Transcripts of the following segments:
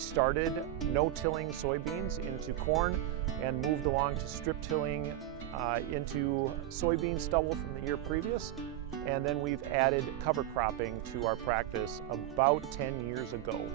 started no-tilling soybeans into corn and moved along to strip tilling into soybean stubble from the year previous. And then we've added cover cropping to our practice about 10 years ago.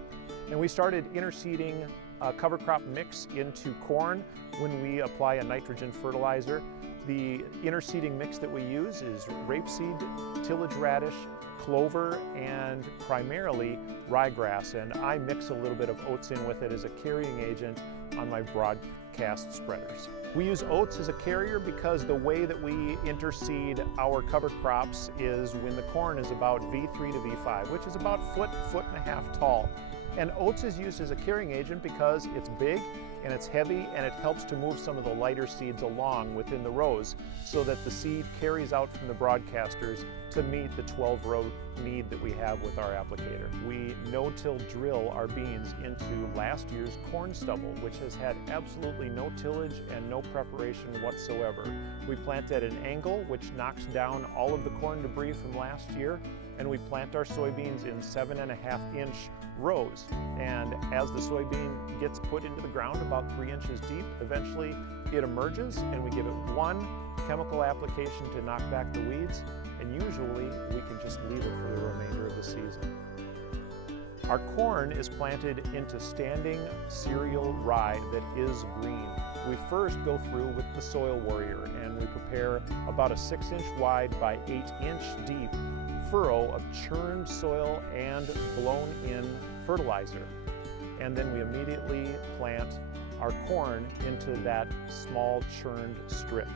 And we started interseeding a cover crop mix into corn when we apply a nitrogen fertilizer. The interseeding mix that we use is rapeseed, tillage radish, clover, and primarily ryegrass. And I mix a little bit of oats in with it as a carrying agent on my broadcast spreaders. We use oats as a carrier because the way that we interseed our cover crops is when the corn is about V3 to V5, which is about foot and a half tall. And oats is used as a carrying agent because it's big and it's heavy, and it helps to move some of the lighter seeds along within the rows so that the seed carries out from the broadcasters to meet the 12-row need that we have with our applicator. We no-till drill our beans into last year's corn stubble, which has had absolutely no tillage and no preparation whatsoever. We plant at an angle which knocks down all of the corn debris from last year, and we plant our soybeans in 7.5-inch rows. And as the soybean gets put into the ground about 3 inches deep, eventually it emerges, and we give it one chemical application to knock back the weeds, and usually we can just leave it for the remainder of the season. Our corn is planted into standing cereal rye that is green. We first go through with the soil warrior, and we prepare about a 6-inch wide by 8-inch deep furrow of churned soil and blown in fertilizer. And then we immediately plant our corn into that small churned strip.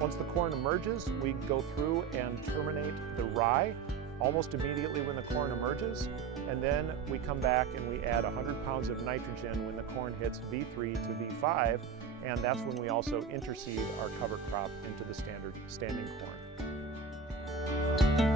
Once the corn emerges, we go through and terminate the rye almost immediately when the corn emerges, and then we come back and we add 100 pounds of nitrogen when the corn hits V3 to V5, and that's when we also interseed our cover crop into the standard standing corn.